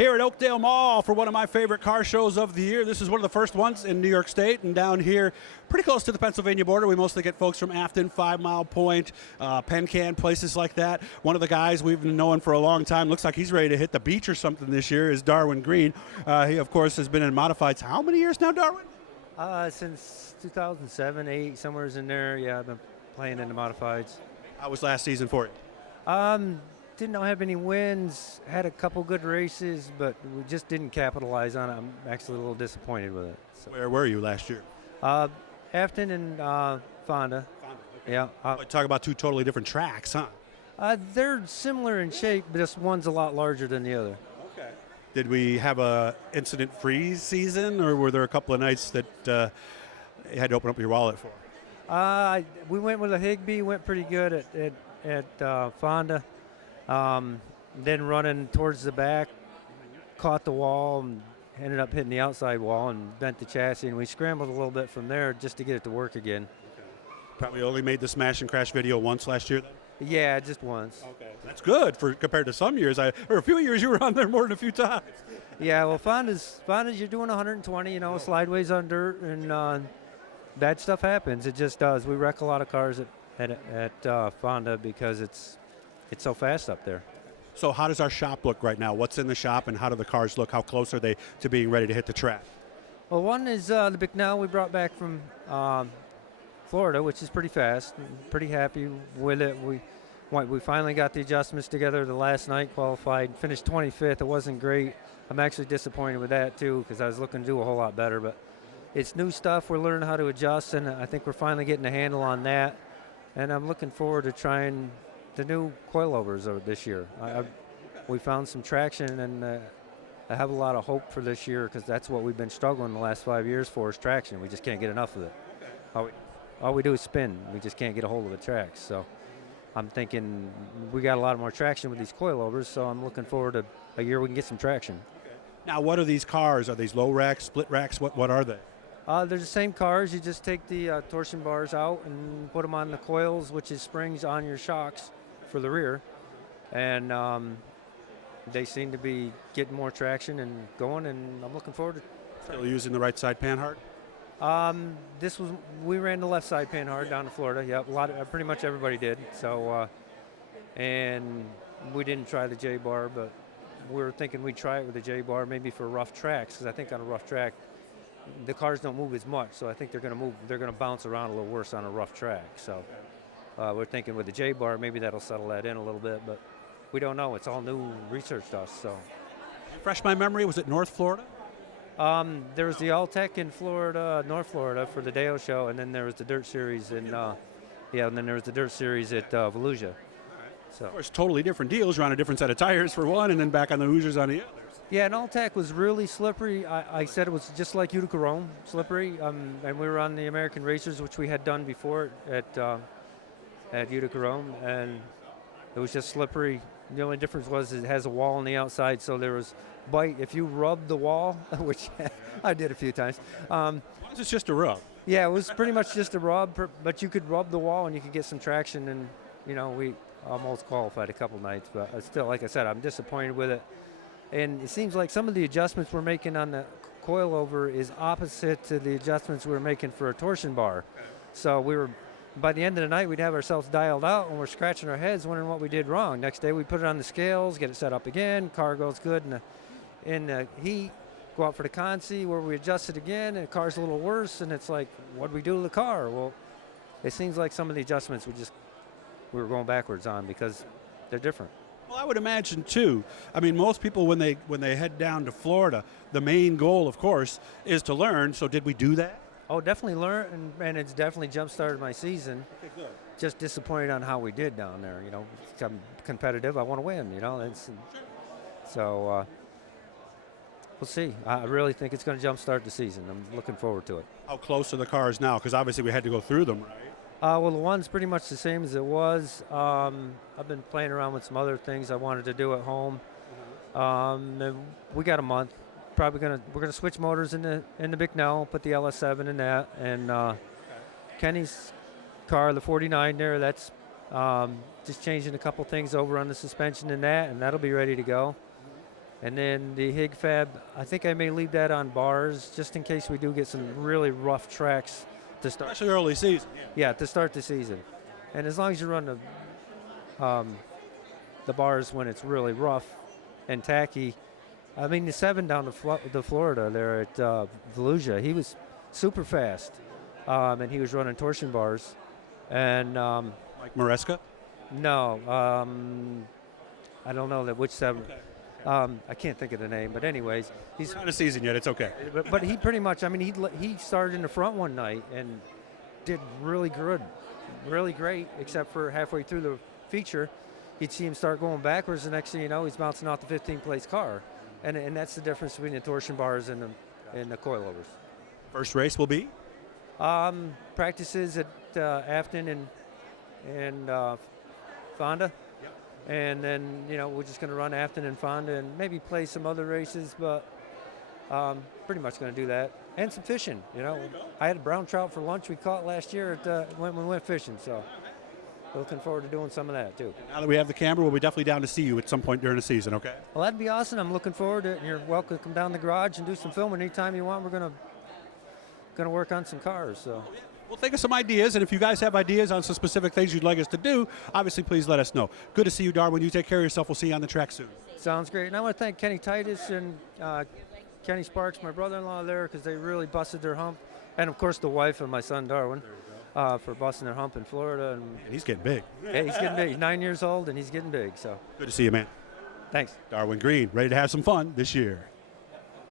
here at Oakdale Mall for one of my favorite car shows of the year. This is one of the first ones in New York State, and down here, pretty close to the Pennsylvania border. We mostly get folks from Afton, 5 Mile Point, Pencan, places like that. One of the guys we've been knowing for a long time, looks like he's ready to hit the beach or something this year, is Darwin Greene. He, of course, has been in modifieds. How many years now, Darwin? Since 2007, 8, somewhere in there. Yeah, I've been playing in the modifieds. How was last season for you? Didn't have any wins, had a couple good races, but we just didn't capitalize on it. I'm actually a little disappointed with it. So. Where were you last year? Afton and Fonda. Okay. Yeah. Talk about two totally different tracks, huh? They're similar in shape, but this one's a lot larger than the other. Okay. Did we have a incident-free season, or were there a couple of nights that you had to open up your wallet for? We went with a Higbee, went pretty good at Fonda. Then running towards the back, caught the wall and ended up hitting the outside wall and bent the chassis, and we scrambled a little bit from there just to get it to work again. Okay. Probably only made the smash and crash video once last year then? Yeah, just once. Okay. That's good compared to some years. Or a few years you were on there more than a few times. Yeah, well, Fonda's you're doing 120, slideways on dirt, and bad stuff happens. It just does. We wreck a lot of cars at Fonda because it's so fast up there. So how does our shop look right now? What's in the shop, and how do the cars look? How close are they to being ready to hit the track? Well, one is the Bicknell we brought back from Florida, which is pretty fast. Pretty happy with it. We finally got the adjustments together the last night, qualified, finished 25th. It wasn't great. I'm actually disappointed with that, too, because I was looking to do a whole lot better. But it's new stuff. We're learning how to adjust, and I think we're finally getting a handle on that. And I'm looking forward to trying the new coilovers this year. We found some traction, and I have a lot of hope for this year because that's what we've been struggling the last 5 years for is traction. We just can't get enough of it. All we do is spin. We just can't get a hold of the tracks. So I'm thinking we got a lot more traction with these coilovers, so I'm looking forward to a year we can get some traction. Okay. Now, what are these cars? Are these low racks, split racks? What are they? They're the same cars. You just take the torsion bars out and put them on the coils, which is springs on your shocks for the rear, and they seem to be getting more traction and going, and I'm looking forward to Still using the right side panhard? We ran the left side panhard down to Florida. Yeah, pretty much everybody did. So, and we didn't try the J bar, but we were thinking we'd try it with the J bar, maybe for rough tracks, because I think on a rough track the cars don't move as much. So I think they're going to move. They're going to bounce around a little worse on a rough track. So. We're thinking with the J bar, maybe that'll settle that in a little bit, but we don't know. It's all new research to us. So, refresh my memory. Was it North Florida? There was the Alltech in Florida, North Florida, for the Deo show, and then there was the Dirt Series and then there was the Dirt Series at Volusia. Right. So, of course, totally different deals. You're on a different set of tires for one, and then back on the Hoosiers on the others. Yeah, and Alltech was really slippery. I said it was just like Utica Rome, slippery, and we were on the American Racers, which we had done before at Utica Rome, and it was just slippery. The only difference was it has a wall on the outside, so there was bite. If you rubbed the wall, which I did a few times. It's just a rub. Yeah, it was pretty much just a rub, but you could rub the wall and you could get some traction, and we almost qualified a couple nights, but still, like I said, I'm disappointed with it. And it seems like some of the adjustments we're making on the coilover is opposite to the adjustments we were making for a torsion bar. So by the end of the night, we'd have ourselves dialed out, and we're scratching our heads wondering what we did wrong. Next day, we put it on the scales, get it set up again, car goes good in the heat, go out for the consi where we adjust it again, and the car's a little worse, and it's like, what do we do to the car? Well, it seems like some of the adjustments we were going backwards on because they're different. Well, I would imagine, too. I mean, most people, when they head down to Florida, the main goal, of course, is to learn. So did we do that? Oh, definitely learn, and it's definitely jump-started my season. Okay, good. Just disappointed on how we did down there. I'm competitive. I want to win. So we'll see. I really think it's going to jump-start the season. I'm looking forward to it. How close are the cars now? Because obviously we had to go through them, right? Well, the one's pretty much the same as it was. I've been playing around with some other things I wanted to do at home. And we got a month. We're gonna switch motors in the Bicknell, put the LS7 in that, and Kenny's car, the 49 there, that's just changing a couple things over on the suspension in that, and that'll be ready to go. And then the Hig Fab, I think I may leave that on bars just in case we do get some really rough tracks to start. Especially early season. Yeah, to start the season. And as long as you run the bars when it's really rough and tacky. I mean, the 7 down to Florida there at Volusia, he was super fast, and he was running torsion bars. And Like Maresca? no, I don't know which 7. Okay. I can't think of the name, but anyways, he's We're not in a season yet. It's okay. but he pretty much. I mean, he started in the front one night and did really good, really great, except for halfway through the feature, you'd see him start going backwards. The next thing you know, he's bouncing off the 15th place car, and that's the difference between the torsion bars and the coilovers. First race will be? Practices at Afton and Fonda. And then, we're just going to run Afton and Fonda and maybe play some other races, but pretty much going to do that. And some fishing, I had a brown trout for lunch we caught last year when we went fishing, so looking forward to doing some of that, too. Now that we have the camera, we'll be definitely down to see you at some point during the season, okay? Well, that'd be awesome. I'm looking forward to it, and you're welcome to come down the garage and do some filming anytime you want. We're going to work on some cars, so. Well, think of some ideas, and if you guys have ideas on some specific things you'd like us to do, obviously please let us know. Good to see you, Darwin. You take care of yourself. We'll see you on the track soon. Sounds great. And I want to thank Kenny Titus and Kenny Sparks, my brother-in-law there, because they really busted their hump. And, of course, the wife of my son, Darwin, for busting their hump in Florida. And he's getting big. Yeah, he's getting big. He's 9 years old, and he's getting big. So good to see you, man. Thanks. Darwin Greene, ready to have some fun this year.